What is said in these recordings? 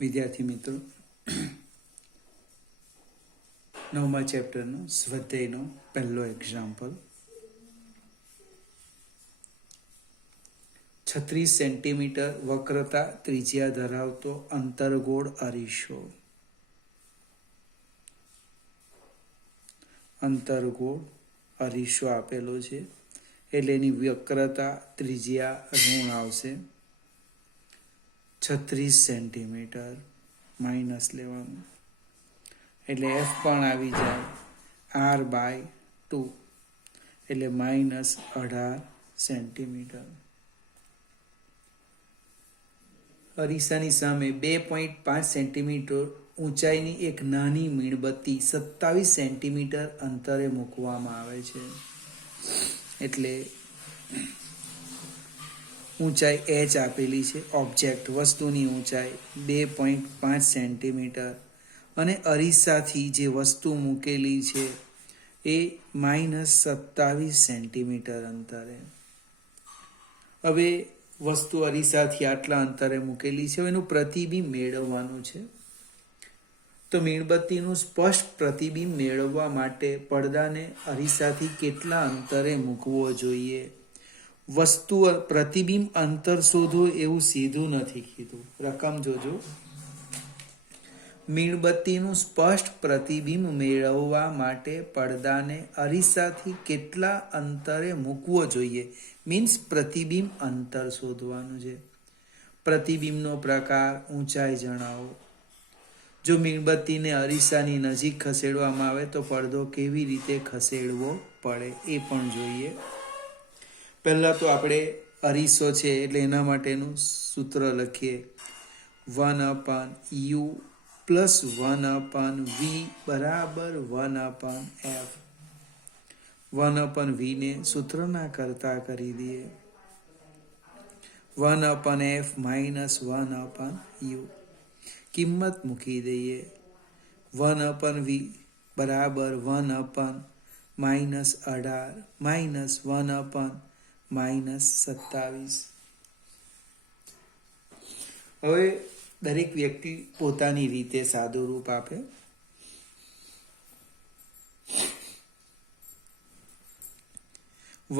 વિદ્યાર્થી મિત્રો, 9મા ચેપ્ટરનો સ્વાધ્યાયનો પહેલો એક્ઝામ્પલ. 36 સેન્ટીમીટર વક્રતા ત્રિજ્યા ધરાવતો અંતર્ગોળ અરીસો. અંતર્ગોળ અરીસો આપેલો છે એટલે એની વક્રતા ત્રિજ્યા ઋણ આવશે. 36 સેન્ટીમીટર માઇનસ લેવાનું એટલે એફ પણ આવી જાય r/2 એટલે -18 સેન્ટીમીટર. અરીસાની સામે 2.5 સેન્ટીમીટર ઊંચાઈની એક નાની મીણબત્તી 27 સેન્ટીમીટર અંતરે મૂકવામાં આવે છે. એટલે ઊંચાઈ h આપેલી છે, ઓબ્જેક્ટ વસ્તુની ઊંચાઈ 2.5 સેન્ટીમીટર અને અરીસાથી જે વસ્તુ મૂકેલી છે એ -27 સેન્ટીમીટર અંતરે. હવે વસ્તુ અરીસાથી આટલા અંતરે મૂકેલી છે, એનું પ્રતિબિંબ મેળવવાનું છે. તો મીણબત્તીનું સ્પષ્ટ પ્રતિબિંબ મેળવવા માટે પડદાને અરીસાથી કેટલા અંતરે મૂકવો જોઈએ. વસ્તુ પ્રતિબિંબ અંતર શોધો એવું સીધું નથી કીધું, રકમ જોજો. મીણબત્તીનું સ્પષ્ટ પ્રતિબિંબ મેળવવા માટે પડદાને અરીસાથી કેટલા અંતરે મૂકવો જોઈએ, મીન્સ પ્રતિબિંબ અંતર શોધવાનું છે. પ્રતિબિંબનો પ્રકાર, ઊંચાઈ જણાવો. જો મીણબત્તીને અરીસાની નજીક ખસેડવામાં આવે તો પડદો કેવી રીતે ખસેડવો પડે એ પણ જોઈએ. પહેલાં તો આપણે અરીસો છે એટલે એના માટેનું સૂત્ર લખીએ. 1/u + 1/v બરાબર 1/f. 1/v ને સૂત્રના કરતા કરી દઈએ. 1/f - 1/u કિંમત મૂકી દઈએ. 1/v બરાબર 1/-18 -1/-27. હવે દરેક વ્યક્તિ પોતાની રીતે સાદું રૂપ આપે. ⅕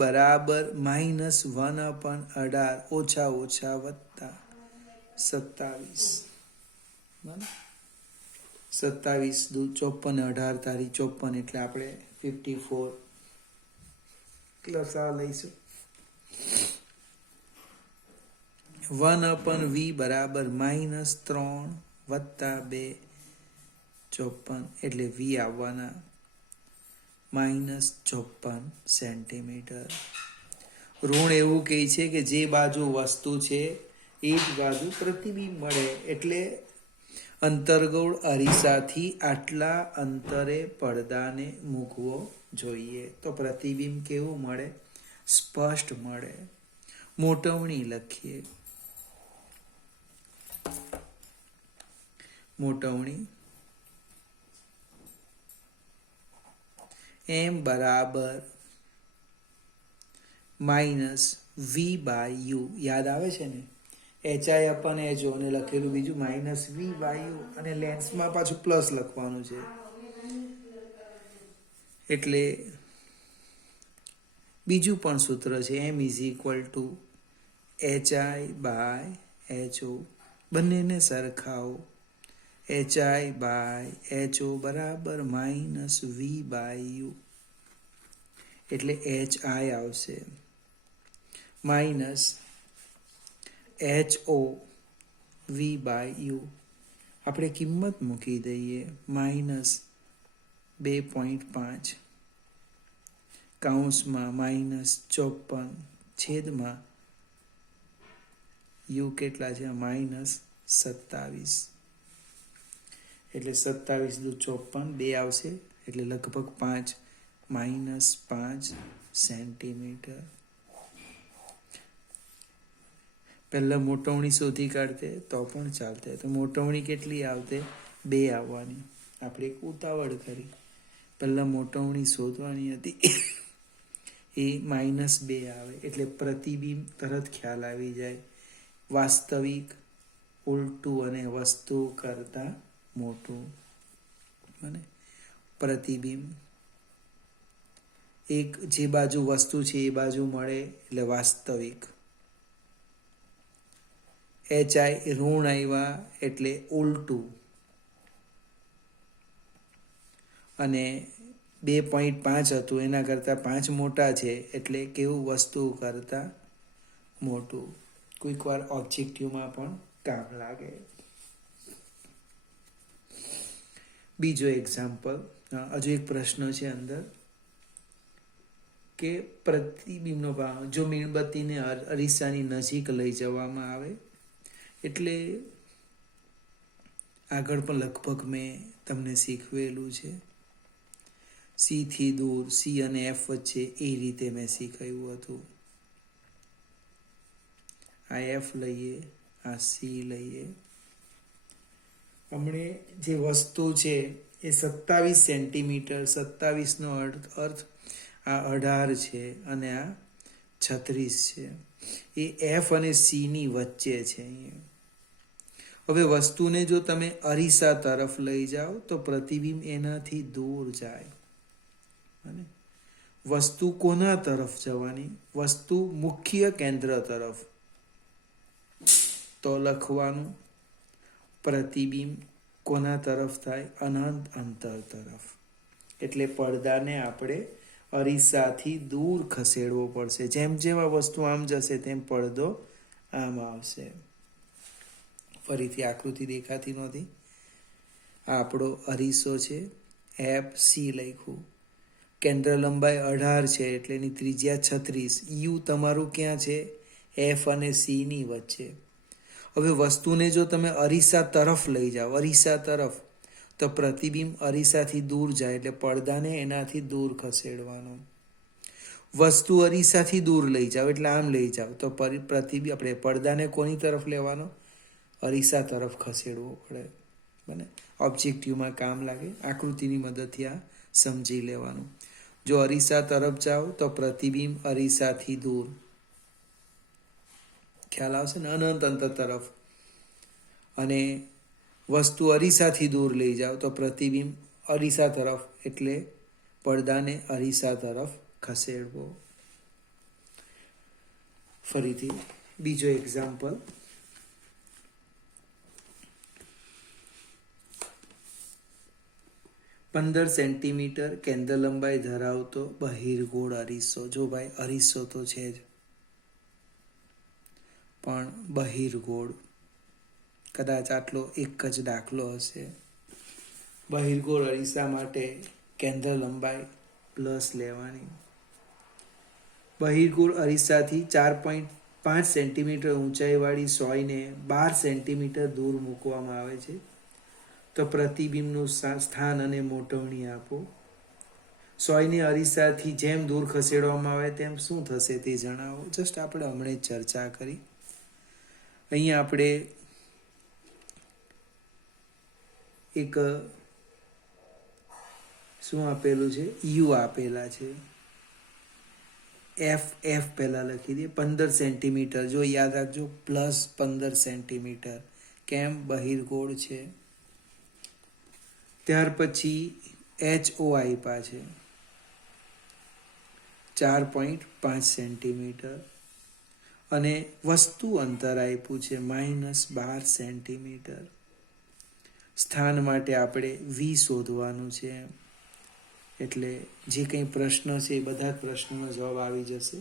બરાબર -1/18 ઓછા ઓછા વત્તા 27. 27 દુ 54, 18 તારી 54 એટલે આપણે 54 લસા લઈશું. 1/v બરાબર -3 વત્તા 2 54 એટલે v આવવાના -54 સેન્ટીમીટર. ઋણ એવું કહે છે કે જે બાજુ વસ્તુ છે એ જ બાજુ પ્રતિબિંબ મળે, એટલે અંતર્ગોળ અરીસાથી આટલા અંતરે પડદાને મૂકવો જોઈએ. તો પ્રતિબિંબ કેવું મળે? સ્પષ્ટ મળે. મોટવણી લખીએ. મોટવણી m બરાબર -v/u. યાદ આવે છે ને? HI/HO ને લખેલું બીજું -v/u અને લેન્સમાં પાછું પ્લસ લખવાનું છે. એટલે બીજું પણ સૂત્ર છે m = HI/HO. બંનેને સરખાવો. HI/HO બરાબર -v/u એટલે HI આવશે -HO v/u. આપણે કિંમત મૂકી દઈએ. -2.5 કૌંસમાં -54 છેદમાં u કેટલા છે? -27 એટલે 27 દુ 54 2 આવશે એટલે લગભગ 5 -5 સેન્ટીમીટર. પહેલાં મોટવણી શોધી કાઢતે તો પણ ચાલતે. તો મોટવણી કેટલી આવતે? 2 આવવાની. આપણે એક ઉતાવળ કરી, પહેલાં મોટવણી શોધવાની હતી એ -2 આવે એટલે પ્રતિબિંબ તરત ખ્યાલ આવી જાય. વાસ્તવિક ઉલટું અને વસ્તુ કરતાં મોટું. અને પ્રતિબિંબ, એક જે બાજુ વસ્તુ છે એ બાજુ મળે એટલે વાસ્તવિક. HI ઋણ આવ્યા એટલે ઉલટું. અને 2.5 હતું એના કરતાં 5 મોટા છે એટલે કેવું? વસ્તુ કરતાં મોટું. કોઈક વાર ઓબ્જેક્ટિવમાં પણ કામ લાગે. બીજો એક્ઝામ્પલ, હજુ એક પ્રશ્ન છે અંદર કે પ્રતિબિંબનો ભાવ, જો મીણબત્તીને અરીસાની નજીક લઈ જવામાં આવે એટલે આગળ પણ લગભગ મેં તમને શીખવેલું છે. C થી દૂર, C અને F વચ્ચે એ રીતે મેં શીખવ્યું હતું. આ F લઈએ, આ C લઈએ. હમણે જે વસ્તુ છે એ 27 સેન્ટીમીટર, 27નો અર્થ આ 18 છે અને આ 36 છે. એ F અને C ની વચ્ચે છે અહીંયા. હવે વસ્તુને જો તમે અરીસા તરફ લઈ જાઓ તો પ્રતિબિંબ એનાથી દૂર જાય. અને વસ્તુ કોના તરફ જવાની? વસ્તુ મુખ્ય કેન્દ્ર તરફ. તો લખવાનું પ્રતિબિંબ કોના તરફ થાય? અનંત અંતર તરફ. એટલે પડદાને આપણે અરીસાથી દૂર ખસેડવો પડશે. જેમ જેમ આ વસ્તુ આમ જશે તેમ પડદો આમ આવશે. ફરીથી આકૃતિ દેખાતી નહોતી. આ આપણો અરીસો છે, FC લખ્યું. કેન્દ્ર લંબાઈ 18 છે એટલે એની ત્રિજ્યા 36. U તમારું ક્યાં છે? F અને C ની વચ્ચે. હવે વસ્તુને જો તમે અરીસા તરફ લઈ જાઓ, અરીસા તરફ, તો પ્રતિબિંબ અરીસાથી દૂર જાય એટલે પડદાને એનાથી દૂર ખસેડવાનો. વસ્તુ અરીસાથી દૂર લઈ જાઓ એટલે આમ લઈ જાઓ તો પ્રતિબિંબ આપણે પડદાને કોની તરફ લેવાનો? અરીસા તરફ ખસેડવો પડે. બને ઓબ્જેક્ટિવમાં કામ લાગે. આકૃતિની મદદથી આ સમજી લેવાનું. જો અરીસા તરફ જાઓ તો પ્રતિબિંબ અરીસાથી દૂર, ખ્યાલ આવશે ને? અનંત અંતર તરફ. અને વસ્તુ અરીસાથી દૂર લઈ જાઓ તો પ્રતિબિંબ અરીસા તરફ, એટલે પડદાને અરીસા તરફ ખસેડવો. ફરીથી બીજો એક્ઝામ્પલ, પંદર સેન્ટીમીટર કેન્દ્ર લંબાઈ ધરાવતો બહિર્ગોળ અરીસો. જો ભાઈ અરીસો તો છે જ, પણ બહિર્ગોળ. કદાચ આટલો એક જ દાખલો હશે. બહિર્ગોળ અરીસા માટે કેન્દ્ર લંબાઈ પ્લસ લેવાની. બહિર્ગોળ અરીસાથી 4.5 સેન્ટીમીટર ઊંચાઈવાળી સોયને 12 સેન્ટીમીટર દૂર મૂકવામાં આવે છે. તો પ્રતિબિંબનું સ્થાન અને મોટવણી આપો. સોયને અરીસાથી જેમ દૂર ખસેડવામાં આવે તેમ શું થશે તે જણાવો. જસ્ટ આપણે હમણાં જ ચર્ચા કરી. અહીંયા આપણે એક શું આપેલું છે? U આપેલા છે. F પહેલા લખી દઈએ. 15 સેન્ટીમીટર. જો યાદ રાખજો, પ્લસ 15 સેન્ટીમીટર. કેમ? બહિર્ગોળ છે. ત્યાર પછી HO આપ્યા છે 4.5 સેન્ટીમીટર. અને વસ્તુ અંતર આપ્યું છે -12 સેન્ટીમીટર. સ્થાન માટે આપણે V શોધવાનું છે. એટલે જે કંઈ પ્રશ્ન છે એ બધા જ પ્રશ્નોનો જવાબ આવી જશે.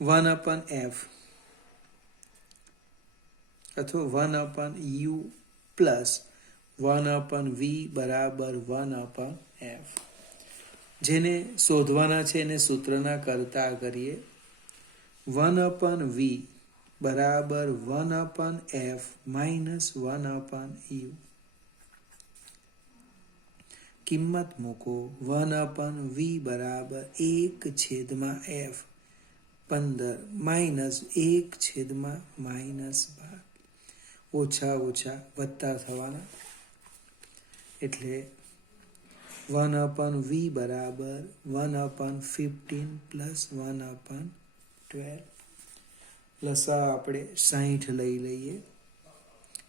(1/f) અથવા 1/u પ્લસ 1/v બરાબર 1/f. જેને શોધવાના છે એને સૂત્રના કરતા કરીએ. 1/v બરાબર 1/f માઇનસ 1/u. કિંમત મૂકો. 1/v બરાબર 1/f 15 માઇનસ 1/-12. ઓછા ઓછા વત્તા થવાના. એટલે 1/v બરાબર 1/15 પ્લસ 1/12. લસા આપણે 60 લઈ લઈએ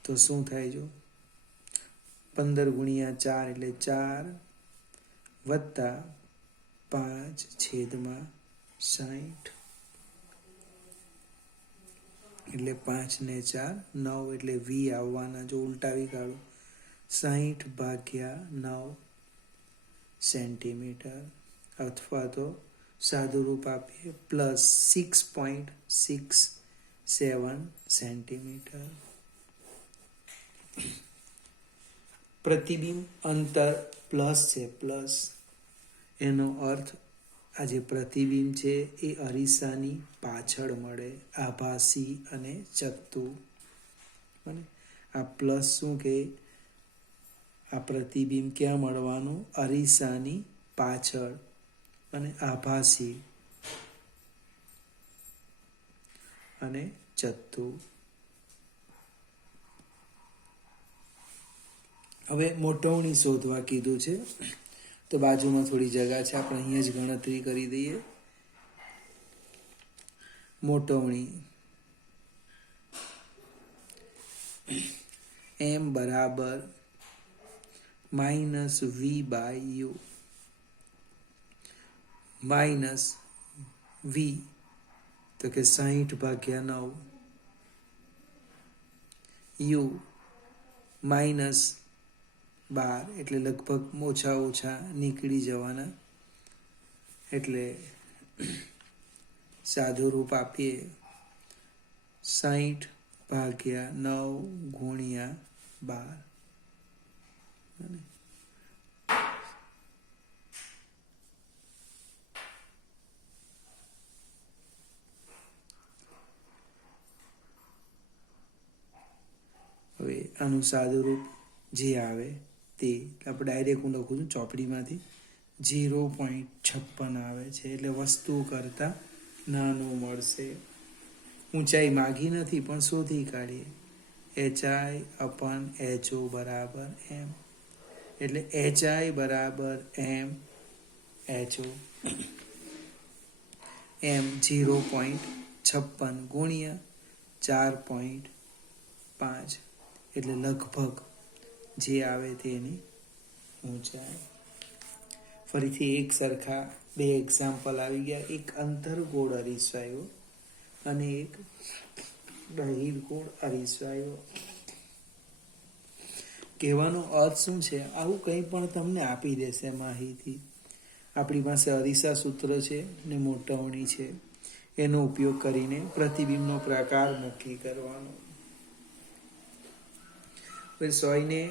તો શું થાય? જો 15 ગુણ્યા 4 એટલે 4 વત્તા 5/60 એટલે 5 ને 4 9 એટલે વી આવવાના. જો ઉલટાવી કાઢો 60/9 સેન્ટીમીટર, અથવા તો સાદું રૂપ આપીએ પ્લસ 6.67 સેન્ટીમીટર. પ્રતિબિંબ અંતર પ્લસ છે, પ્લસ એનો અર્થ આ જે પ્રતિબિંબ છે એ અરીસાની પાછળ મળે, આભાસી અને ચત્તુ. આ પ્લસ શું કે આ પ્રતિબિંબ ક્યાં મળવાનું? અરીસાની પાછળ અને આભાસી અને ચત્તુ. હવે મોટવણી શોધવા કીધું છે તો બાજુમાં થોડી જગ્યા છે, આપણે અહીંયા જ ગણતરી કરી દઈએ. મોટવણી m બરાબર -v/u માઇનસ v તો કે 60/9 u -12 એટલે લગભગ ઓછા નીકળી જવાના. એટલે સાદું રૂપ આપીએ 60/9 ગુણ્યા 12. હવે આનું સાદું રૂપ જે આવે તે આપણે ડાયરેક્ટ હું લખું છું ચોપડીમાંથી 0.56 આવે છે, એટલે વસ્તુ કરતાં નાનું મળશે. ઊંચાઈ માગી નથી પણ શોધી કાઢીએ. HI/HO બરાબર m, એટલે HI બરાબર m/HO. m 0.56 ગુણ્યા 4.5 એટલે લગભગ જે આવે તેની ઊંચાઈ. ફરીથી એક સરખા બે એક્ઝામ્પલ આવી ગયા. એક અંતરગોળ અરીસાયો અને એક બહિર્ગોળ અરીસાયો. કહેવાનો અર્થ શું છે? આવું કંઈ પણ તમને આપી દેશે માહિતી. આપણી પાસે અરીસા સૂત્ર છે ને મોટવણી છે, એનો ઉપયોગ કરીને પ્રતિબિંબનો પ્રકાર નક્કી કરવાનો. સોયને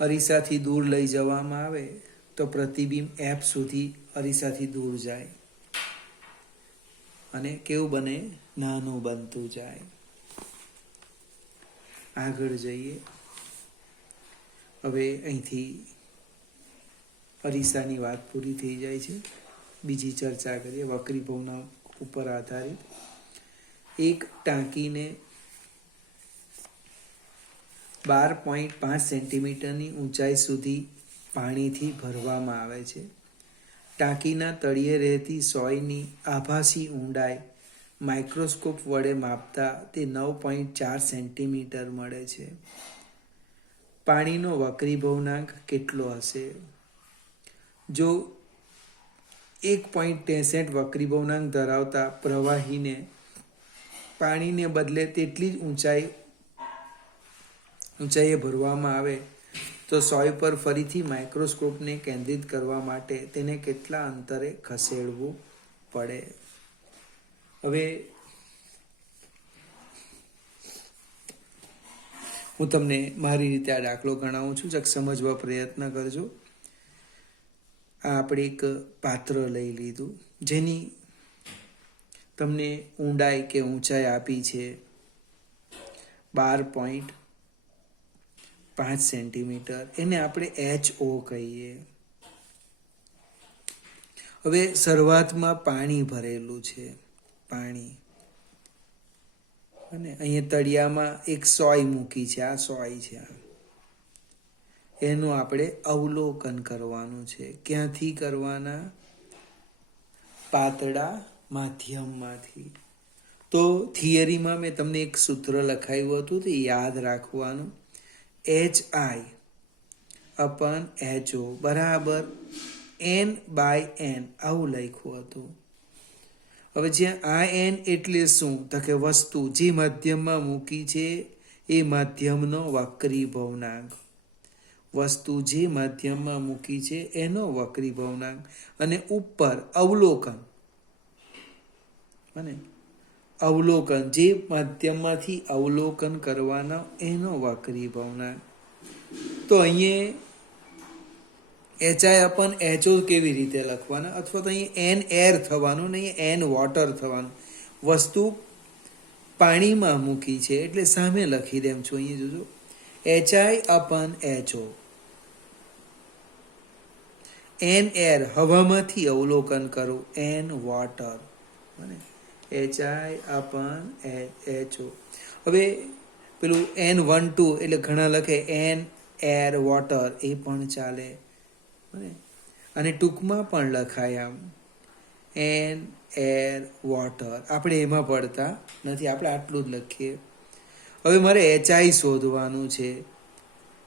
અરીસાથી દૂર લઈ જવામાં આવે તો પ્રતિબિંબ F સુધી અરીસાથી દૂર જાય અને કેવું બને? નાનું બનતું જાય. આગળ જઈએ. હવે અહીંથી અરીસાની વાત પૂરી થઈ જાય છે. બીજી ચર્ચા કરીએ વક્રીભવના ઉપર આધારિત. એક ટાંકીને 12.5 સેન્ટીમીટરની ઊંચાઈ સુધી પાણીથી ભરવામાં આવે છે. ટાંકીના તળિયે રહેતી સોયની આભાસી ઊંડાઈ માઇક્રોસ્કોપ વડે માપતા તે 9.4 સેન્ટીમીટર મળે છે. પાણીનો વક્રીભવનાંક કેટલો હશે? જો 1.63 વક્રીભવનાંક ધરાવતા પ્રવાહીને પાણીને બદલે તેટલી જ ઊંચાઈએ ભરવામાં આવે તો સોય પર ફરીથી માઇક્રોસ્કોપને કેન્દ્રિત કરવા માટે તેને કેટલા અંતરે ખસેડવું પડે? હવે હું તમને મારી રીતે આ દાખલો ગણાવું છું, જક સમજવા પ્રયત્ન કરજો. આ આપણે એક પાત્ર લઈ લીધું જેની તમને ઊંડાઈ કે ઊંચાઈ આપી છે 12.5 સેન્ટીમીટર. એને આપણે HO કહીએ. હવે શરૂઆતમાં પાણી ભરેલું છે, પાણી, અને અહીંયા તળિયામાં એક સોય મૂકી છે. આ સોય છે. એનું આપણે અવલોકન કરવાનું છે. ક્યાંથી કરવાના? પાતળા માધ્યમમાંથી. તો થિયરીમાં મેં તમને એક સૂત્ર લખાવ્યું હતું, તે યાદ રાખવાનું. HI/HO બરાબર N/N આવું લખ્યું હતું. હવે જ્યાં આ n એટલે શું? તો કે વસ્તુ જે માધ્યમમાં મૂકી છે એ માધ્યમનો વક્રીભવનાંક. વસ્તુ જે માધ્યમમાં મૂકી છે એનો વક્રીભવનાંક. અને ઉપર અવલોકન, અને અવલોકન જે માધ્યમમાંથી અવલોકન કરવાના એનો વક્રીભવનાંક. તો અહીંયા HI/HO કેવી રીતે લખવાના? અથવા તો અહીંયા n એર થવાનું ને n વોટર થવાનું. વસ્તુ પાણીમાં મૂકી છે એટલે સામે લખી દેમ છું. અહીંયા જોજો, HI/HO n એર હવામાંથી અવલોકન કરો, n વોટર. HI/HO. હવે પેલું N12 એટલે ઘણા લખે n એર વોટર, એ પણ ચાલે. અને ટૂંકમાં પણ લખાય આમ n એર વોટર. આપણે એમાં પડતા નથી, આપણે આટલું જ લખીએ. હવે મારે HI શોધવાનું છે.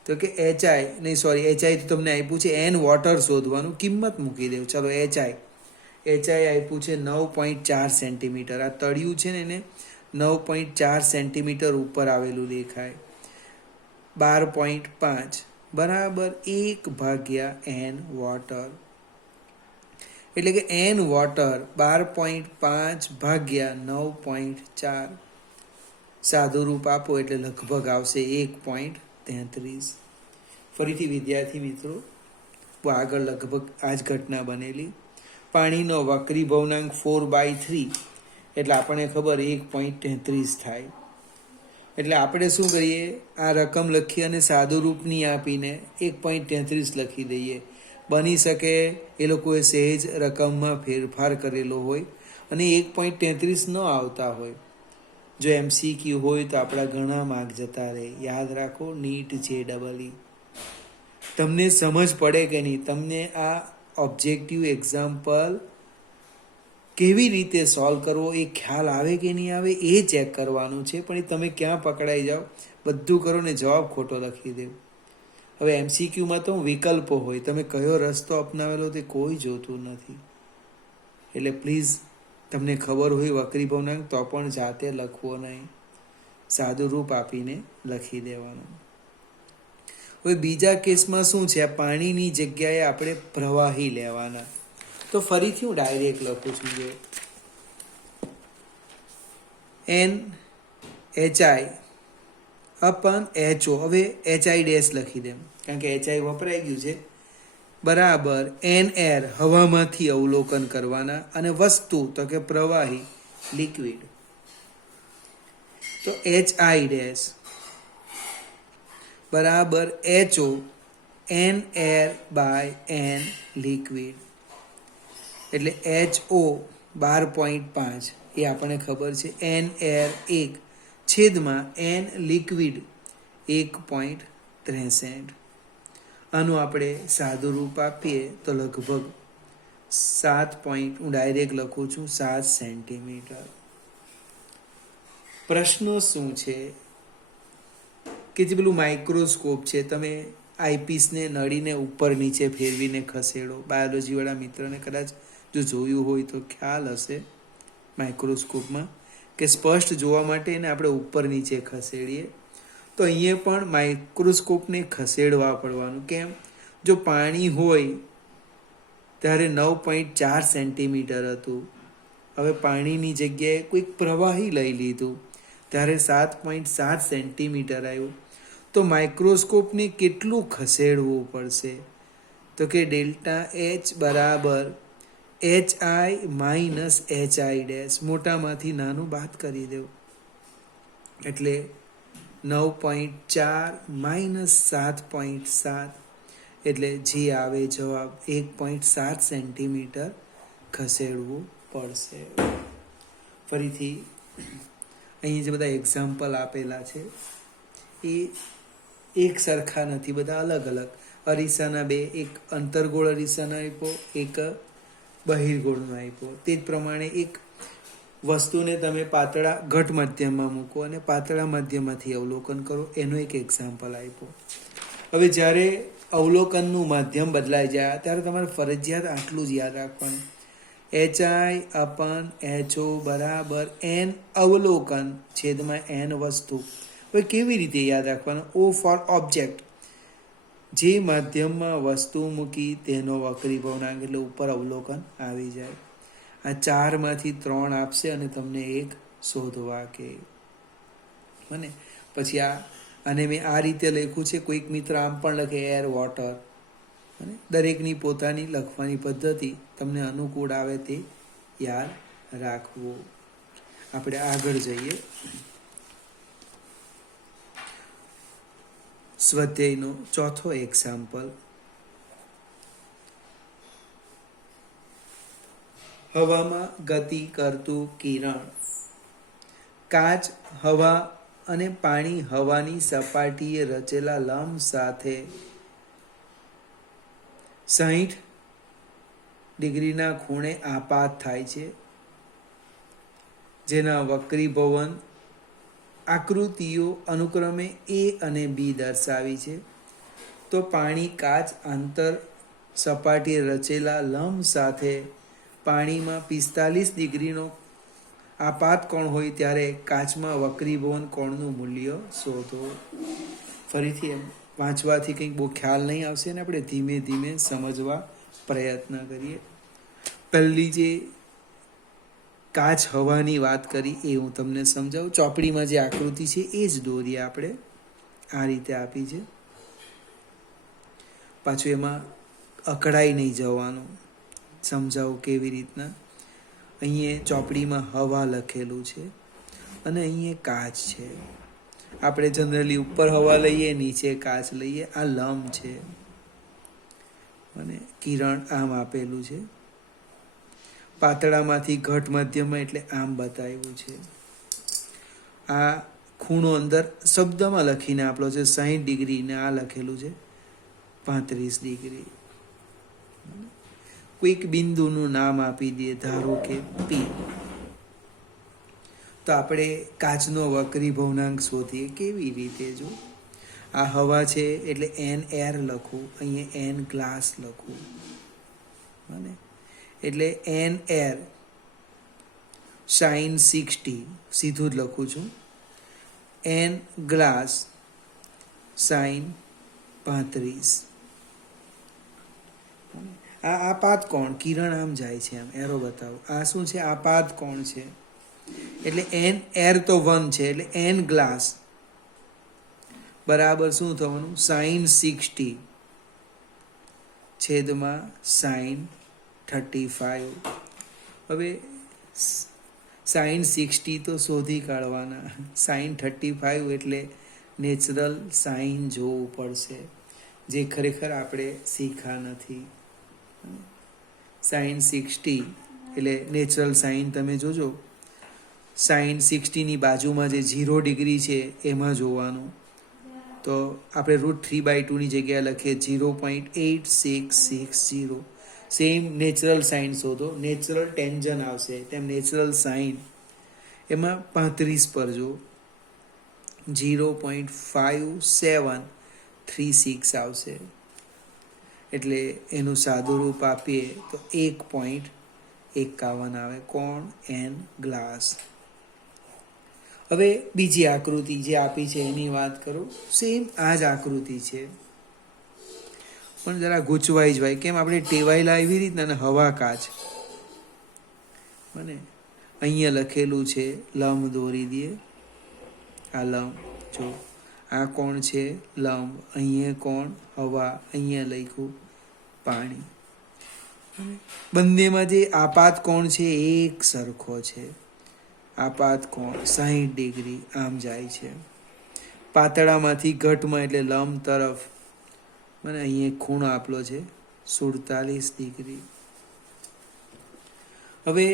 તો કે HI તો તમને આપ્યું છે n વોટર શોધવાનું. કિંમત મૂકી દેવું. ચલો HI આપ્યું છે 9.4 સેન્ટીમીટર. આ તળિયું છે ને એને 9.4 સેન્ટીમીટર ઉપર આવેલું દેખાય. 12.5 બરાબર 1/n વોટર. એટલે કે n વોટર 12.5/9.4. સાદું રૂપ આપો એટલે લગભગ આવશે 1.33. ફરીથી વિદ્યાર્થી મિત્રો, આગળ લગભગ આ જ ઘટના બનેલી. પાણીનો વક્રીભવનાંક 4/3 એટલે આપણને ખબર 1.33 થાય. એટલે આપણે શું કરીએ? આ રકમ લખી અને સાદું રૂપ નહીં આપીને 1.33 લખી દઈએ. બની શકે એ લોકોએ સહેજ રકમમાં ફેરફાર કરેલો હોય અને 1.33 ન આવતા હોય. જો MCQ હોય તો આપણા ઘણા માર્ક જતા રહે. યાદ રાખો, NEET JEE. તમને સમજ પડે કે નહીં? તમને આ ઓબ્જેક્ટિવ એક્ઝામ્પલ કેવી રીતે સોલ્વ કરવો એ ખ્યાલ આવે કે નહીં આવે એ ચેક કરવાનું છે. પણ એ તમે ક્યાં પકડાઈ જાઓ, બધું કરો ને જવાબ ખોટો લખી દેવો. હવે MCQમાં તો વિકલ્પો હોય, તમે કયો રસ્તો અપનાવેલો તે કોઈ જોતું નથી. એટલે પ્લીઝ તમને ખબર હોય વક્રીભવનાંક તો પણ જાતે લખવો નહીં, સાદું રૂપ આપીને લખી દેવાનું. હવે બીજા કેસમાં શું છે? આ પાણીની જગ્યાએ આપણે પ્રવાહી લેવાના. તો ફરીથી હું ડાયરેક્ટ લખું છું, જો NHI/HO. હવે HI' લખી દેમ, કારણ કે HI વપરાઈ ગયું છે. બરાબર n એર હવામાંથી અવલોકન કરવાના. અને વસ્તુ તો કે પ્રવાહી, લિક્વિડ. તો HI' બરાબર HO n air by n liquid. એટલે HO 12.5 એ આપણને ખબર છે. n એર 1 છેદમાં n લિક્વિડ 1.63. આનું આપણે સાદું રૂપ આપીએ તો લગભગ 7. હું ડાયરેક્ટ લખું છું 7 સેન્ટીમીટર. પ્રશ્નો શું છે કે જે પેલું માઇક્રોસ્કોપ છે, તમે આઈપીસને નળીને ઉપર નીચે ફેરવીને ખસેડો. બાયોલોજીવાળા મિત્રને કદાચ જો જોયું હોય તો ખ્યાલ હશે માઇક્રોસ્કોપમાં કે સ્પષ્ટ જોવા માટે એને આપણે ઉપર નીચે ખસેડીએ. તો અહીંયા પણ માઇક્રોસ્કોપને ખસેડવા પડવાનું. કેમ? જો પાણી હોય ત્યારે 9.4 સેન્ટીમીટર હતું. હવે પાણીની જગ્યાએ કોઈક પ્રવાહી લઈ લીધું ત્યારે 7.7 સેન્ટીમીટર આવ્યું. તો માઇક્રોસ્કોપને કેટલું ખસેડવું પડશે? તો કે ડેલ્ટા H બરાબર HI-HI'. મોટામાંથી નાનું બાદ કરી દેવું. એટલે 9.4 - 7.7 એટલે જે આવે જવાબ 1.7 સેન્ટીમીટર ખસેડવું પડશે. ફરીથી અહીં જે બધા એક્ઝામ્પલ આપેલા છે એ એક સરખા નથી, બધા અલગ અલગ. અરીસાના બે, એક અંતરગોળ અરીસાનો આપ્યો, એક બહિર્ગોળનો આપ્યો. તે જ પ્રમાણે એક વસ્તુને તમે પાતળા ઘટ માધ્યમમાં મૂકો અને પાતળા માધ્યમમાંથી અવલોકન કરો, એનો એક એક્ઝામ્પલ આપ્યો. હવે જ્યારે અવલોકનનું માધ્યમ બદલાઈ જાય ત્યારે તમારે ફરજિયાત આટલું જ યાદ રાખવાનું, HI/HO બરાબર n અવલોકન છેદમાં n વસ્તુ. હવે કેવી રીતે યાદ રાખવાનું? O ફોર ઓબ્જેક્ટ, જે માધ્યમમાં વસ્તુ મૂકી તેનો વક્રીભવનાંક, એટલે ઉપર અવલોકન આવી જાય. આ 4માંથી 3 આપશે અને તમને એક શોધવા કે મને પછી આને મેં આ રીતે લખ્યું છે. કોઈક મિત્ર આમ પણ લખે એર, વોટર. અને દરેકની પોતાની લખવાની પદ્ધતિ તમને અનુકૂળ આવે તે યાદ રાખવું. આપણે આગળ જઈએ. સ્વાધ્યાયનો ચોથો એક્ઝામ્પલ, હવામાં ગતિ કરતું કિરણ. કાચ હવા અને પાણી હવાની સપાટીએ રચેલા લંબ સાથે 60 ડિગ્રીના ખૂણે આપાત થાય છે, જેના વક્રીભવન આકૃતિઓ અનુક્રમે A અને B દર્શાવી છે. તો પાણી કાચ આંતર સપાટીએ રચેલા લંબ સાથે પાણીમાં 45 ડિગ્રીનો આપાત કોણ હોય ત્યારે કાચમાં વક્રીભવન કોણનું મૂલ્ય શોધો. ફરીથી એમ વાંચવાથી કંઈક બહુ ખ્યાલ નહીં આવશે ને આપણે ધીમે ધીમે સમજવા પ્રયત્ન કરીએ. પહેલી જે કાચ હવાની વાત કરી એ હું તમને સમજાવું. ચોપડીમાં જે આકૃતિ છે એ જ દોરીએ આપણે. આ રીતે આપી છે. પાછું એમાં અકળાઈ નહીં જવાનું, સમજાવું કેવી રીતના. અહીંયા ચોપડીમાં હવા લખેલું છે અને અહીંયા કાચ છે. આપણે જનરલી ઉપર હવા લઈએ, નીચે કાચ લઈએ. આ લંબ છે અને કિરણ આમ આપેલું છે. પાતળામાંથી ઘટ મધ્યમાં એટલે આમ બતાવ્યું છે. આ ખૂણો અંદર શબ્દમાં લખીને આપણો છે 60 ડિગ્રી ને આ લખેલું છે 35 ડિગ્રી. કોઈક બિંદુનું નામ આપી દઈએ, ધારો કે P. તો આપણે કાચનો વક્રીભવનાંક શોધીએ. કેવી રીતે? જો આ હવા છે એટલે n એર લખું, અહીંયા n ગ્લાસ લખું, અને એટલે n એર sin 60 સીધું જ લખું છું, n ગ્લાસ sin 35. આ આપાત કોણ, કિરણ આમ જાય છે, આમ એરો બતાવો. આ શું છે? આપાત કોણ છે. એટલે n એર તો 1 છે એટલે n ગ્લાસ બરાબર શું થવાનું? sin 60 છેદમાં sin 35. હવે sin 60 તો શોધી કાઢવાના. sin 35 એટલે નેચરલ સાઇન જોવું પડશે, જે ખરેખર આપણે શીખા નથી. sin 60 એટલે નેચરલ સાઇન તમે જોજો. sin 60ની બાજુમાં જે 0 ડિગ્રી છે એમાં જોવાનું. તો આપણે √3/2ની જગ્યાએ લખીએ 0.8660. સેમ નેચરલ સાઇન શોધો. નેચરલ ટેન્જન આવશે તેમ નેચરલ સાઇન એમાં 35 પર જો 0.5736 આવશે. એટલે એનું સાદું રૂપ આપીએ તો 1.51 આવે. કોણ? n glass. હવે બીજી આકૃતિ જે આપી છે એની વાત કરું. સેમ આ જ આકૃતિ છે પણ જરા ગૂંચવાઈ જવાય. કેમ? આપણે ટેવાયેલા એવી રીતના ને હવા કાચ. મને અહીંયા લખેલું છે, લંબ દોરી દઈએ. આ લંબ જો, આ કોણ છે? લંબ. અહીંયા કોણ? હવા. અહીંયા લખ્યું પાણી. બંનેમાં જે આપાત કોણ છે એક સરખો છે. આપાત કોણ 60 ડિગ્રી આમ જાય છે. પાતળામાંથી ઘટમાં એટલે લંબ તરફ મને અહીંયા ખૂણો આપેલો છે 47 ડિગ્રી. હવે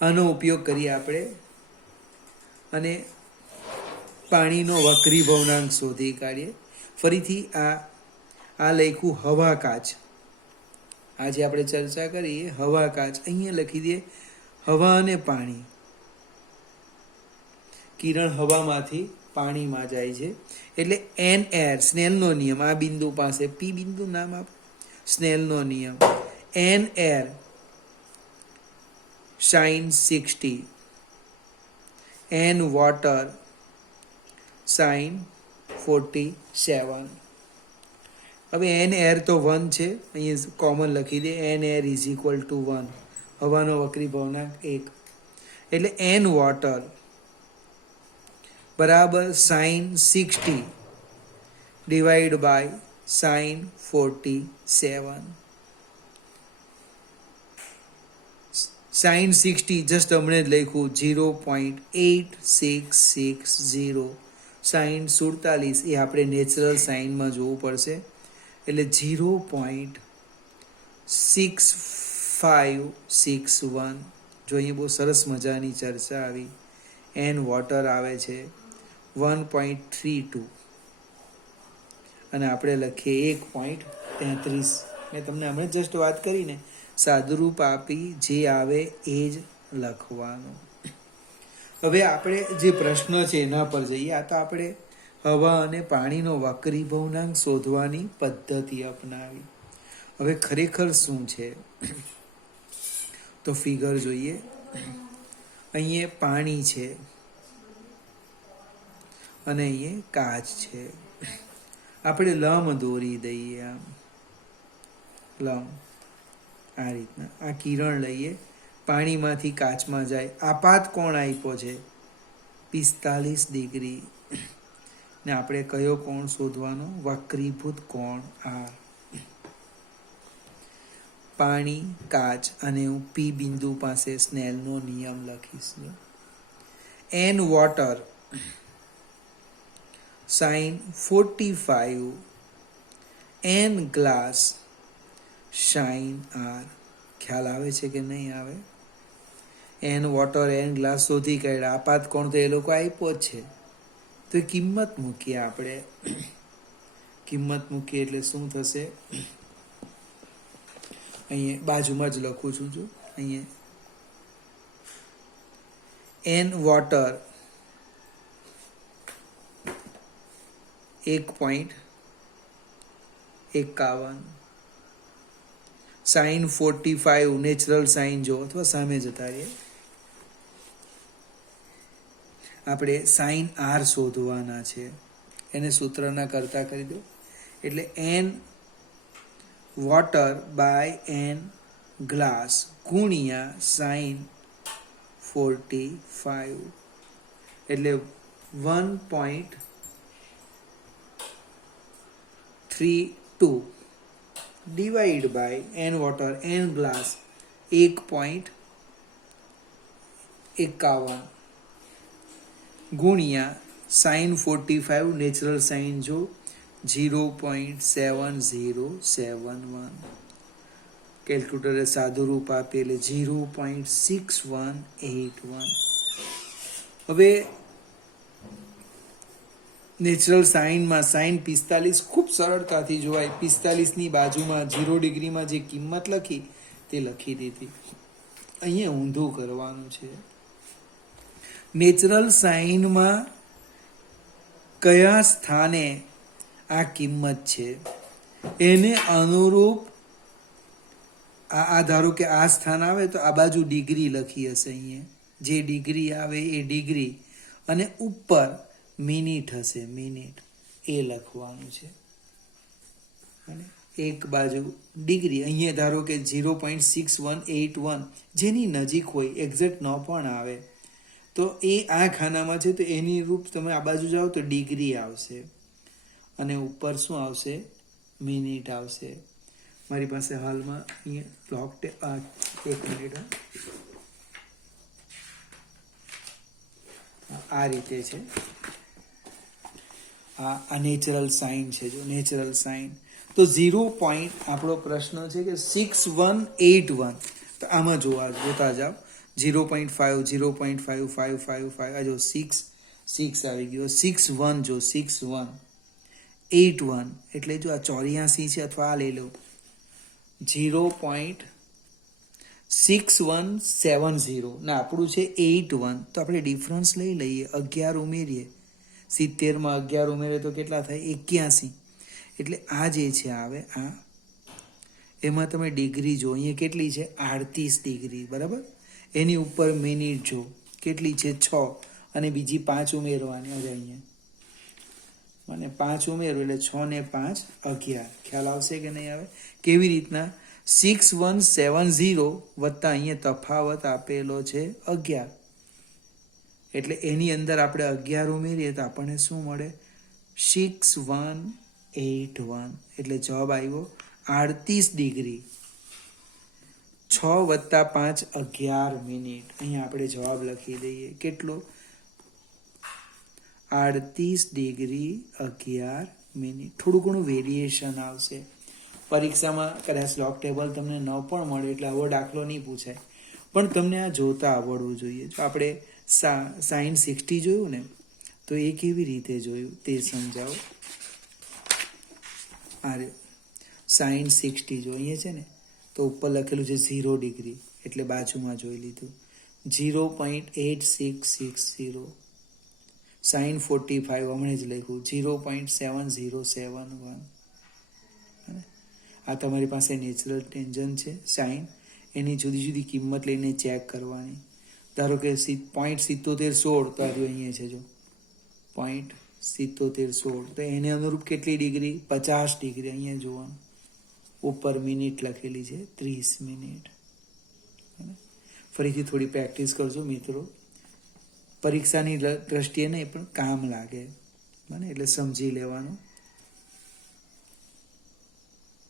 આનો ઉપયોગ કરીએ આપણે અને પાણીનો વક્રીભવનાંક શોધી કાઢીએ. ફરીથી આ આ લખ્યું હવા કાચ. આજે આપણે ચર્ચા કરીએ હવા કાચ. અહીંયા લખી દઈએ હવા અને પાણી. કિરણ હવામાંથી પાણીમાં જાય છે એટલે એન એર, સ્નેલનો નિયમ. આ બિંદુ પાસે પી બિંદુ નામ આપ, સ્નેલનો નિયમ. N air sin 60, n water sin 47. હવે એન એર તો 1 છે, અહીંયા કોમન લખી દે. N air is equal to 1. હવાનો વક્રીભવનાંક 1 એટલે એન વોટર બરાબર sin 60 divide by sin 47. sin 60 just હમણે જ લખ્યું 0.8660. sin 47 એ આપણે નેચરલ સાઇનમાં જોવું પડશે એટલે 0.6561. જો અહીંયા બહુ સરસ મજાની ચર્ચા આવી. એન વોટર આવે છે 1.32 અને આપણે લખીએ 1.33. મેં તમને હમણાં જસ્ટ વાત કરીને સાદુરૂપ આપી, જે આવે એ જ લખવાનું. હવે આપણે જે પ્રશ્ન છે એના પર જઈએ. આ તો આપણે હવા અને પાણીનો વક્રીભવનાંક શોધવાની પદ્ધતિ અપનાવી. હવે ખરેખર શું છે તો ફિગર જોઈએ. અહીંયા પાણી છે અને અહીંયા કાચ છે. આપણે લંબ દોરી દઈએ. આમ લંબ આ રીતના આ કિરણ લઈએ, પાણીમાંથી કાચમાં જાય. આપાત કોણ આપ્યો છે 45 ડિગ્રી ને આપણે કયો કોણ શોધવાનો? વક્રીભૂત કોણ આ. પાણી, કાચ અને હું પી બિંદુ પાસે સ્નેલનો નિયમ લખીશ. N water sin 45, n glass sin r. ખ્યાલ આવે છે કે નહીં આવે? એન વોટર એન ગ્લાસ શોધી કાઢ્યા. આપાત કોણ તો એ લોકો આપ્યો જ છે, તો એ કિંમત મૂકીએ આપણે. કિંમત મૂકીએ એટલે શું થશે? અહીંયા બાજુમાં જ લખું છું. જો અહીંયા n water 1.51, sin 45 natural sine જો, અથવા સામે જતા રહીએ. આપણે સાઇન આર શોધવાના છે, એને સૂત્રના કરતા કરી દો. એટલે n water by n glass ગુણ્યા સાઇન 45 એટલે 1.32 divide by n water n glass 1.51 ગુણ્યા સાઇન 45 નેચરલ સાઇન જો 0.7071. કેલ્ક્યુલેટરે સાદું રૂપ આપે એટલે 0.6181. હવે નેચરલ સાઇનમાં સાઇન 45 ખૂબ સરળતાથી જોવાય. 45ની બાજુમાં 0 ડિગ્રીમાં જે કિંમત લખી તે લખી દીધી. અહીંયા ઊંધું કરવાનું છે. નેચરલ સાઇનમાં કયા સ્થાને આ કિંમત છે એને અનુરૂપ આ ધારો કે આ સ્થાન આવે તો આ બાજુ ડિગ્રી લખી હશે. અહીંયા જે ડિગ્રી આવે એ ડિગ્રી અને ઉપર મિનિટ હશે, મિનિટ એ લખવાનું છે. અને એક બાજુ ડિગ્રી. અહીંયા ધારો કે 0.6181 જેની નજીક હોય, એક્ઝેક્ટ ન પણ આવે તો એ આ ખાનામાં છે, તો એની રૂપ તમે આ બાજુ જાઓ તો ડિગ્રી આવશે અને ઉપર શું આવશે? મિનિટ આવશે. મારી પાસે હાલમાં અહીંયા ક્લોક એક મિનિટ આ રીતે છે. આ નેચરલ સાઇન છે. જો નેચરલ સાઇન તો 0. આપણો પ્રશ્ન છે કે 6181. તો આમાં જોતા જાઓ. 0.5 0.5555 આ જો 6 આવી ગયો. 61 જો 61 0.81 એટલે જો આ 84 છે અથવા આ લઈ લો 0.6170 ના આપણું છે 81, તો આપણે ડિફરન્સ લઈ લઈએ, 11 ઉમેરીએ, 70માં 11 ઉમેરીએ તો કેટલા થાય 81, એટલે આ જે છે આવે આ એમાં તમે ડિગ્રી જો અહીંયા કેટલી છે 38 ડિગ્રી, બરાબર. એની ઉપર મિનિટ જો કેટલી છે 6 અને બીજી 5 ઉમેરવાની. હવે અહીંયા મને 5 ઉમેરો એટલે 6 ને 5 11. ખ્યાલ આવશે કે નહીં આવે? કેવી રીતના 6170 વત્તા અહીંયા તફાવત આપેલો છે 11, એટલે એની અંદર આપણે 11 ઉમેરીએ તો આપણને શું મળે 6181, એટલે જવાબ આવ્યો 38 ડિગ્રી. 6 વત્તા 5 11 મિનિટ. અહીંયા આપણે જવાબ લખી દઈએ કેટલો 38 ડિગ્રી 11 મિનિટ. થોડું ઘણું વેરિએશન આવશે પરીક્ષામાં, કદાચ લોગ ટેબલ તમને ન પણ મળે એટલે આવો દાખલો નહીં પૂછાય, પણ તમને આ જોતા આવડવું જોઈએ. જો આપણે sin 60 જોયું ને, તો એ કેવી રીતે જોયું તે સમજાવો. અરે sin 60 જો અહીંયા છે ને, તો ઉપર લખેલું છે 0 ડિગ્રી, એટલે બાજુમાં જોઈ લીધું 0.8660. sin 45 હમણાં જ લખ્યું 0.7071. આ તમારી પાસે નેચરલ ટેન્જન્ટ છે સાઇન, એની જુદી જુદી કિંમત લઈને ચેક કરવાની. ધારો કે 0.7716 તો આવ્યું અહીંયા છે જો 0.7716, તો એને અનુરૂપ કેટલી ડિગ્રી 50 ડિગ્રી. અહીંયા જોવાનું ઉપર મિનિટ લખેલી છે 30 મિનિટ. ફરીથી થોડી પ્રેક્ટિસ કરજો મિત્રો, પરીક્ષાની દ્રષ્ટિએ નહીં પણ કામ લાગે, બને એટલે સમજી લેવાનું.